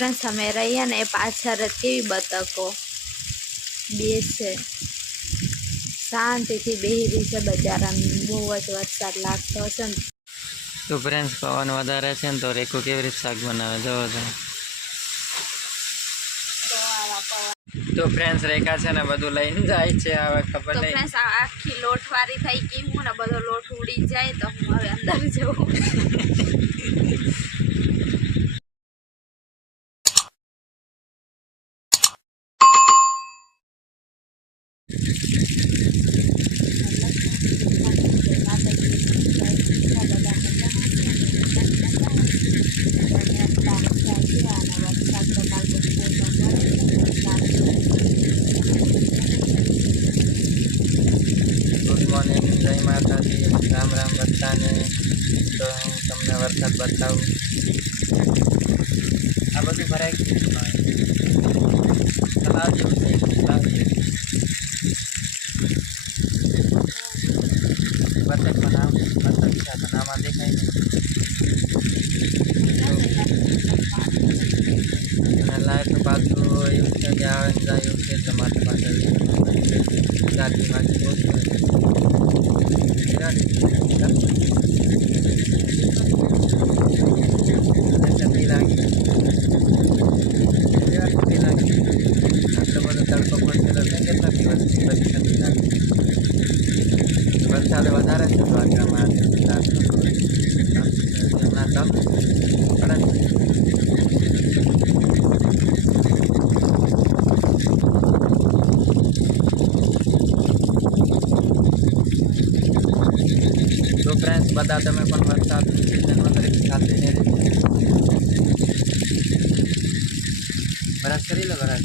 Friends अमे रहीए ने पाछळ केवी बतको बेसे शांतिथी बेही रही छे बजारा बहु ज वरसाद लागतो हशे ने। तो फ्रेंड्स पवन वधारे छे तो रेखू केवी रीते शाक बनावे जोવો तो। तो फ्रेंड्स रेखा छे ने बधुं लईने जाय छे हवे खबर नहीं। तो फ्रेंड्स आखी लोटवारी थई गई हूँ ने बधो लोट उड़ी जाए तो हूँ हवे अंदर जऊं। गुड मॉर्निंग जय माता दी राम राम बच्चा ने। तो हूँ तमने वरसाद बताऊँ आ बधुं भराई गयुं तलाव जेवुं छे तलाव जेवुं। बतक बनाव बतक छे पण आमां देखाय नहीं। लाइट पाछुं एवुं छे के आवे ने जाय एवुं छे એટલે માટે પાછળ ગાડી માંથી ઓછું वरसाद વધારે છે દ્વારકામાં तो फ्रेंड्स बता तमे पण वरसादनी सीजનમાં દરેક સાથે ને बरस करी लो बरस।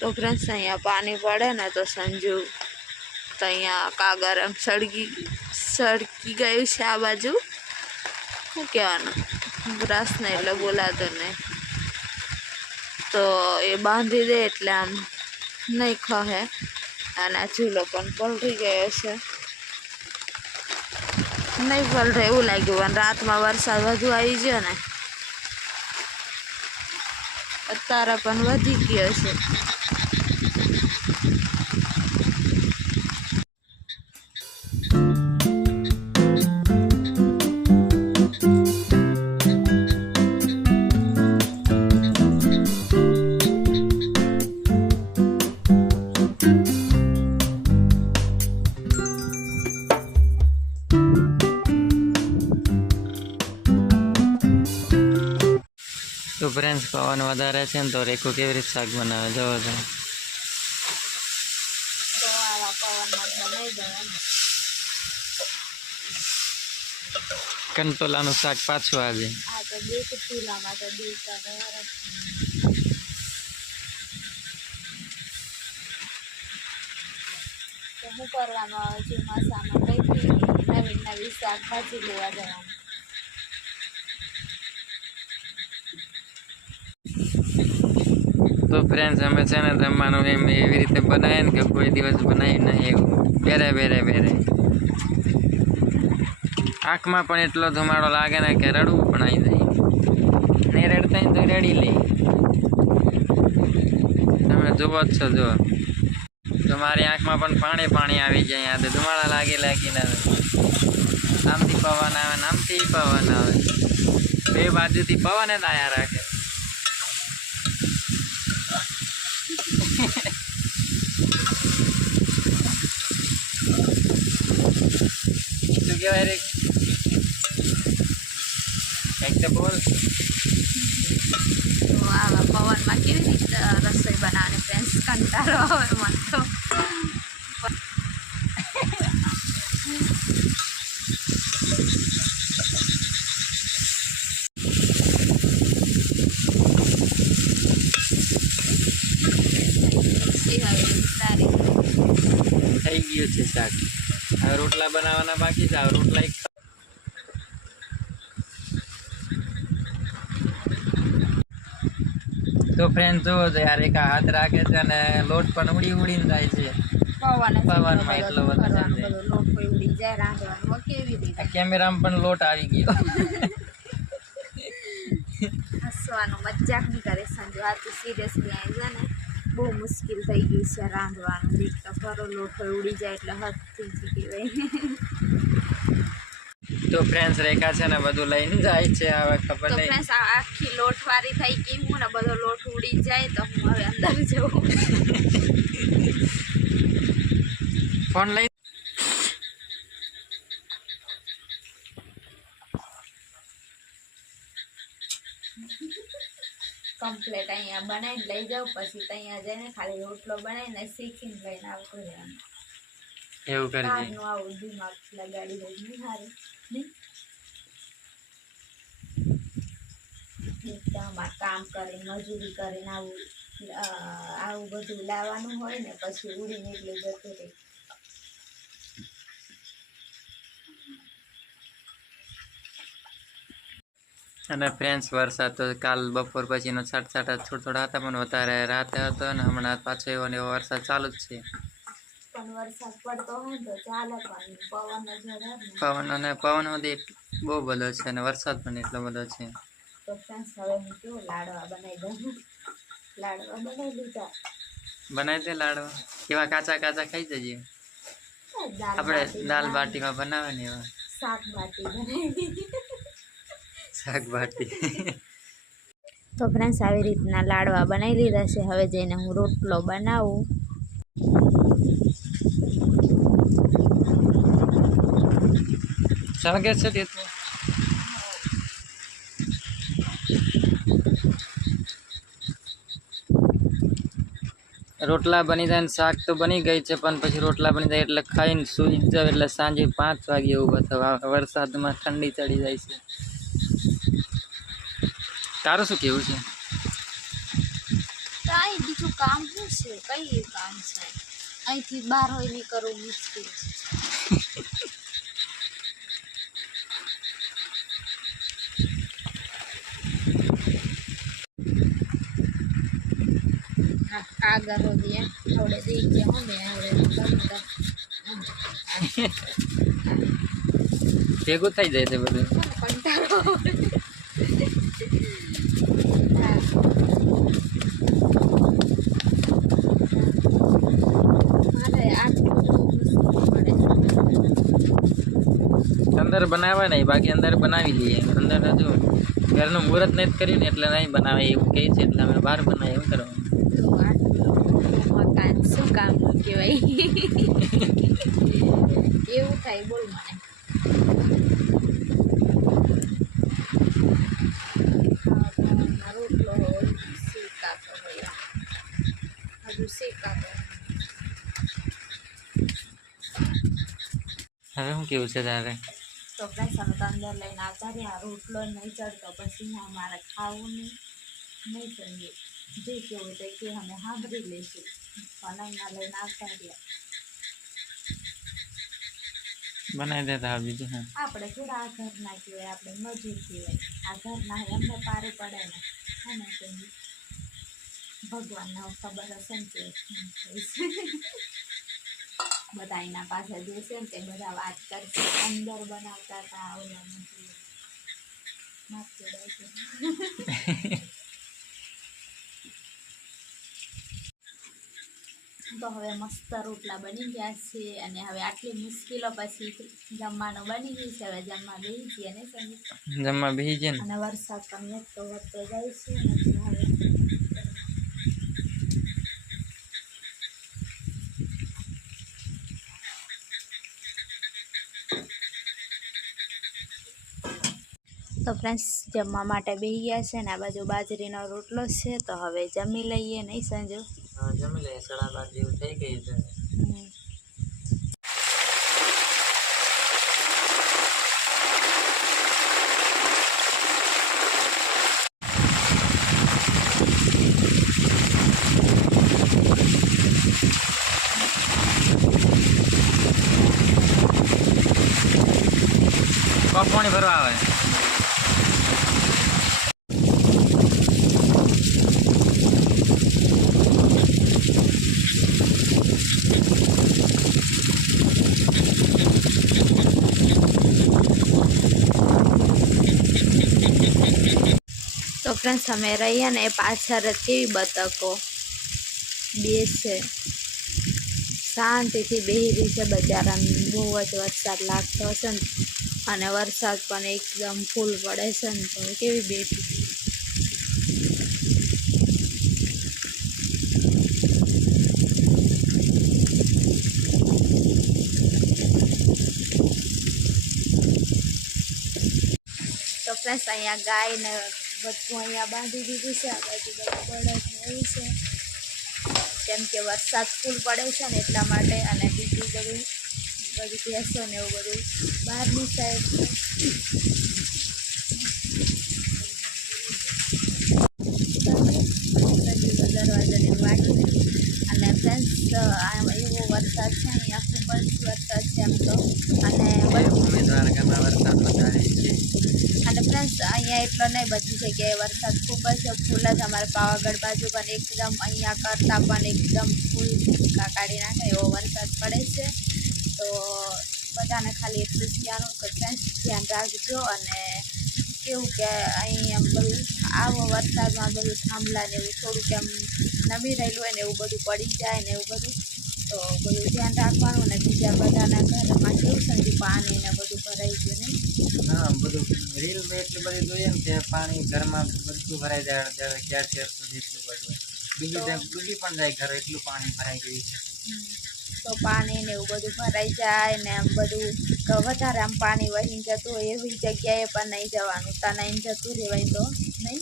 तो फ्रेंड्स अँ पानी पड़े ने तो संजू तो अँ कागर एम सड़की गयु है आ बाजू शू कहवा ब्रश नहीं एट बोलातो नहीं तो ये बांधी दे एटले आम नहीं खहे आ चूलो पण पलटी गयो छे नहीं पलटे एवं लगे रात में वरसाद वधु आई गयो ने अत्यारे पण वधी गयो छे। तो फ्रेंड्स पवन वधारे छे तो रेखू केवी रीते शाक बनावे जोવો तो। कंटोलानुं शाक पाछुं आजे नवीन नवी शाकभाजी लेवा जवानुं। तो फ्रेंड्स अमे छे ने जमवानुं एम एवी रीते बनावीए ने के कोई दिवस बनावी नहीं एवुं बेरे बेरे बेरे आँखमां पण एटलो धुमाड़ो लागे ने के रड़वुं पण आई जाय नहीं रड़ता तो रड़ी ले तमे जोवो ज छो जो तो मारी आँखमां पण पाणी पाणी आवी जाय आ तो धुमाड़ा लागी लागीने आमथी पवन आवे ने आमथी पवन आवे बे बाजुथी पवन ज आया राखे। बोल तो आवा पवन में केवी रीते रसोई बनाने फ्रेंड्स कंटाळो आवे मन तो। ગયું છે શાક. હવે રોટલા બનાવવાના બાકી છે. હવે રોટલા તો ફ્રેન્ડ જુઓ તો યાર, એક હાથ રાખે છે અને લોટ પણ ઉડીને જાય છે પવનમાં. એટલો બધો કેમેરામાં પણ લોટ આવી ગયો. હસવાનું મજાક નહીં કરે સંજુ, આ તો સિરિયસલી આવી છે ને, બહુ મુશ્કેલ થઈ ગયું છે રાંધવાનું. દેખતા ખરો લોટ ઉડી જાય એટલે હદથી કહેવાય. તો ફ્રેન્ડ્સ રેખા છે ને બધું લઈને જાય છે. હવે ખબર નહીં, ફ્રેન્ડ્સ આખી લોટવાળી થઈ ગઈ હું ને, બધો લોટ ઉડી જાય તો હું હવે અંદર જવું. ફોન લઈ કમ્પ્લેટ અહીંયા બનાવીને લઈ જાઉં, પછી ત્યાં જઈને ખાલી રોટલો બનાવીને શીખીને લઈને આવતું રહેવાનું. એવું કરજે. બહારનું આવું દિમાગ લગાડી દઉં નહીં સારું નહીં. એકદમ કામ કરીને મજૂરી કરીને આવું બધું લાવવાનું હોય ને, પછી ઉડીને એટલે જતું રહે. અને ફ્રેન્ડ્સ વરસાદ તો કાલ બપોર પછીનો છાંટા થોડા હતા, પણ વધારે રાતે હતો અને હમણાં પાછો એવો ને એવો વરસાદ ચાલુ જ છે. પણ વરસાદ પડતો હોય તો ચાલે, પણ પવન જ વધારે ને. પવન અને પવન સુધી બહુ બધો છે અને વરસાદ પણ એટલો બધો છે. તો ફ્રેન્ડ્સ હવે હું કેવું લાડવા બનાવી દઉં. લાડવા બનાવી દીધા. બનાવી દે લાડવા. કેવા કાચા કાચા ખાઈ જઈએ. આપણે દાલ બાટીમાં બનાવે ને એવા. શાક બાટી બનાવી દીધી. શાકભાજી. તો ફ્રેન્ડ્સ આવી રીતના લાડવા બનાવી લીધા છે. હવે જઈને હું રોટલો બનાવું. સમગે છે તે તો. રોટલા બની જાય ને શાક તો બની ગઈ છે, પણ પછી રોટલા બની જાય એટલે ખાઈને સૂઈ જાવ એટલે સાંજે 5 વાગે એવું થવા. વરસાદમાં ઠંડી ચડી જાય છે. તારું શું કેવું છે? કાંઈ બીજું કામ શું છે? કઈ કામ છે? અહીંથી બહાર હોય નહીં કરવું મુશ્કેલ છે. આગળ હોઈએ આવડે દઈ ગયા અમે આવડે ભેગું થઈ જાય છે બધું. કંટાળો. મારે આટલું પડે. અંદર બનાવવા નહીં, બાકી અંદર બનાવી લઈએ. અંદર હજુ ઘરનું મુહૂર્ત નથી કર્યું ને એટલે નહીં બનાવે એવું કહે છે, એટલે અમે બહાર બનાવીએ. એવું કરવાનું. તો આટલું મકાન શું કામ કહેવાય? એવું થાય. બોલ મને. રોટલો શેકાતો હોય, હજુ શેકાતો. હવે શું કેવું છે તારે? તો ફ્રેન્ડ્સ અમે તો અંદર લઈને આવતા રહ્યા. રોટલો નહીં ચડતો, પછી અમારે ખાવું નહીં ચડીએ. જે કેવું તે કે અમે સાંભળી લઈશું, પણ અહીંયા લઈને આવતા રહ્યા. બનાવી દેતા બીજું. હા, આપણે થોડા આ ઘરના કહેવાય, આપણે મજૂર કહેવાય. આ ઘરના એમને પારું પડે ને. અને ભગવાનને ખબર હશે ને કે બધા એના પાસે જશે ને તે બધા વાત કરશે. અંદર બનાવતા હતા ઓલા મજૂર. તો હવે મસ્ત રોટલા બની ગયા છે, અને હવે આટલી મુશ્કેલો પછી જમવાનું બની ગયું છે. હવે જમવા બેસી છીએ ને સંગીત. જમવા બેસી જાય ને. અને વરસાદ પણ એક તો વધતો જાય છે ને. હવે તો ફ્રેન્ડ્સ જમવા માટે બેસી ગયા છે ને. આ બાજુ બાજરીનો રોટલો છે, તો હવે જમી લઈએ નહીં સંજુ? હા, જમી લઈએ. 12:30 જેવું થઈ ગયું છે. કોણ પાણી ભરવા આવે તો ફ્રેન્ડ્સ અમે રહીએ ને એ પાછળ જ કેવી બતકો બેસે શાંતિથી બેહી રહી છે બજારાને બહુ જ વરસાદ લાગતો હશે ને અને વરસાદ પણ એકદમ ફૂલ પડે છે ને તો કેવી બેઠી તો ફ્રેન્ડ્સ અહીંયા ગાય ને બધું અહીંયા બાંધી દીધું છે આ બાજુ બધું બળદ ને એવું છે કેમ કે વરસાદ ફૂલ પડે છે ને એટલા માટે અને બીજું બધું ભેંસો ને એવું બધું બહારની સાઈડ દરવાજાની વાગી અને ફ્રેન્ડ્સ એવો વરસાદ છે અહીંયા ખૂબ જ વરસાદ છે એમ તો અને દ્વારકામાં વરસાદ વધારે છે અને ફ્રેન્ડ્સ અહીંયા એટલો નહીં બધી જગ્યાએ વરસાદ ખૂબ જ ફૂલ જ અમારે પાવાગઢ બાજુ પણ એકદમ અહીંયા કરતાં પણ એકદમ ફૂલ કાઢી નાખે એવો વરસાદ પડે છે તો બધાને ખાલી એટલું જ કહેવાનું કે ફ્રેન્ડ્સ ધ્યાન રાખજો અને કેવું કે અહીં બધું આવો વરસાદમાં બધું થાંભલા ને એવું થોડુંક એમ નમી રહેલું હોય ને એવું બધું પડી જાય ને એવું બધું તો બધું ધ્યાન રાખવાનું ને બીજા બધાના ઘરમાં કેવું સંજુ પાણી ને બધું ભરાઈ ગયું નહીં હા બધું રીલ એટલી બધી જોઈએ ને કે પાણી ઘરમાં બધું ભરાઈ જાય ક્યાં સુધી એટલું બધું બીજું ડૂબી પણ જાય ઘર એટલું પાણી ભરાઈ ગયું છે તો પાણી ને એવું બધું ભરાઈ જાય ને આમ બધું વધારે આમ પાણી વહીને જતું હોય એવી જગ્યાએ પણ નહીં જવાનું તનાઈને જતું રહેવાય તો નહીં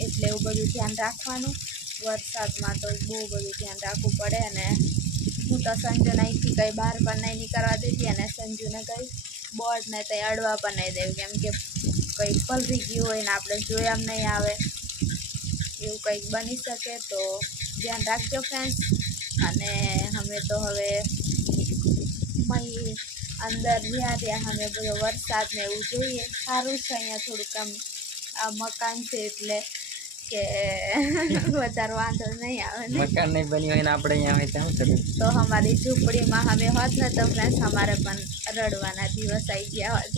એટલે એવું બધું ધ્યાન રાખવાનું વરસાદમાં તો બહુ બધું ધ્યાન રાખવું પડે અને હું તો સંજુને અહીંથી કંઈ બહાર પણ નહીં નીકળવા દેતી અને સંજુને કંઈ બોર્ડ ને ત્યાં અડવા પણ નહીં દેવું કેમ કે કંઈક પલરી ગયું હોય ને આપણે જોયા નહીં આવે એવું કંઈક બની શકે તો ધ્યાન રાખજો ફ્રેન્ડ્સ અને અમે તો હવે અંદર રહ્યા અમે બધો વરસાદ ને એવું જોઈએ સારું છે અહીંયા થોડુંક આમ આ મકાન છે એટલે કે વધારે વાંધો નહીં આવે ને મકાન નહીં બન્યું હોય ને આપણે અહીંયા હોય ત્યાં શું તો અમારી ઝૂંપડીમાં અમે હોત ને તો ફ્રેન્ડ્સ અમારે પણ રડવાના દિવસ આવી ગયા હોત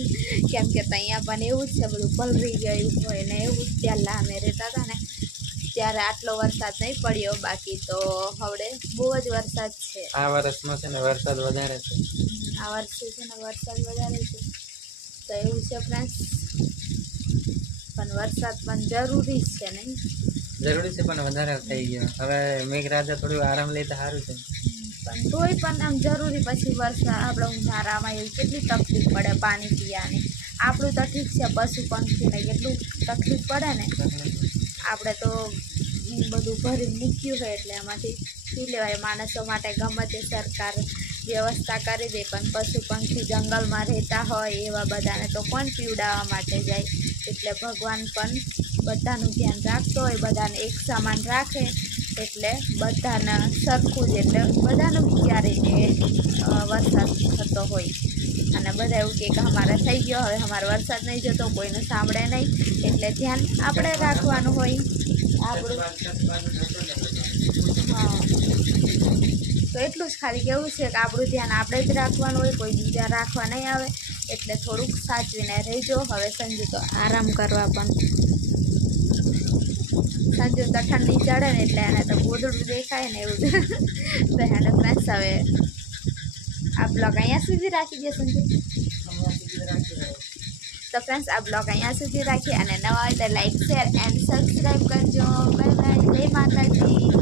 કેમ કે અહીંયા પણ એવું જ છે બધું પલરી ગયું હોય ને એવું જ પહેલાં અમે રહેતા હતા ને ત્યારે આટલો વરસાદ નહીં પડ્યો બાકી તો હવે બહુ જ વરસાદ છે આ વર્ષમાં છે ને વરસાદ વધારે છે આ વર્ષે છે ને વરસાદ વધારે છે તો એવું છે ફ્રેન્ડ્સ પણ વરસાદ પણ જરૂરી છે નહીં જરૂરી છે પણ વધારે થઈ ગયો હવે મેઘરાજા થોડું આરામ લે તો સારું છે પણ તોય પણ આમ જરૂરી પછી વરસાદ આપણે ઉનાળામાં એવી કેટલી તકલીફ પડે પાણી પીવાની આપણું તો ઠીક છે પશુ પંખીને કેટલું તકલીફ પડે ને આપણે તો બધું ભરી મૂક્યું હોય એટલે એમાંથી પી લેવાય માણસો માટે ગમે તે સરકાર વ્યવસ્થા કરી દે પણ પશુ પંખી જંગલમાં રહેતા હોય એવા બધાને તો કોણ પીવડાવવા માટે જાય એટલે ભગવાન પણ બધાનું ધ્યાન રાખતો હોય બધાને એક સમાન રાખે એટલે બધાને સરખું જ એટલે બધાને વિચારીને વરસાદ થતો હોય અને બધા એવું કે અમારે થઈ ગયો હવે અમારે વરસાદ નહીં જતો કોઈનું સાંભળે નહીં એટલે ધ્યાન આપણે રાખવાનું હોય આપણું હા તો એટલું જ ખાલી કેવું છે કે આપણું ધ્યાન આપણે જ રાખવાનું હોય કોઈ બીજા રાખવા નહીં આવે એટલે થોડુંક સાચવીને રહેજો હવે સંજુ તો આરામ કરવા પણ સંજુ તો ઠંડી ચડે ને એટલે એને તો ગોદડું દેખાય ને એવું તો એને ફ્રેન્ડ્સ હવે આ બ્લોગ અહીંયા સુધી રાખી દે સંજુ તો ફ્રેન્ડ્સ આ બ્લોગ અહીંયા સુધી રાખીએ અને નવા હોય તો લાઈક શેર એન્ડ સબસ્ક્રાઈબ કરજો બાય બાય જય માતાજી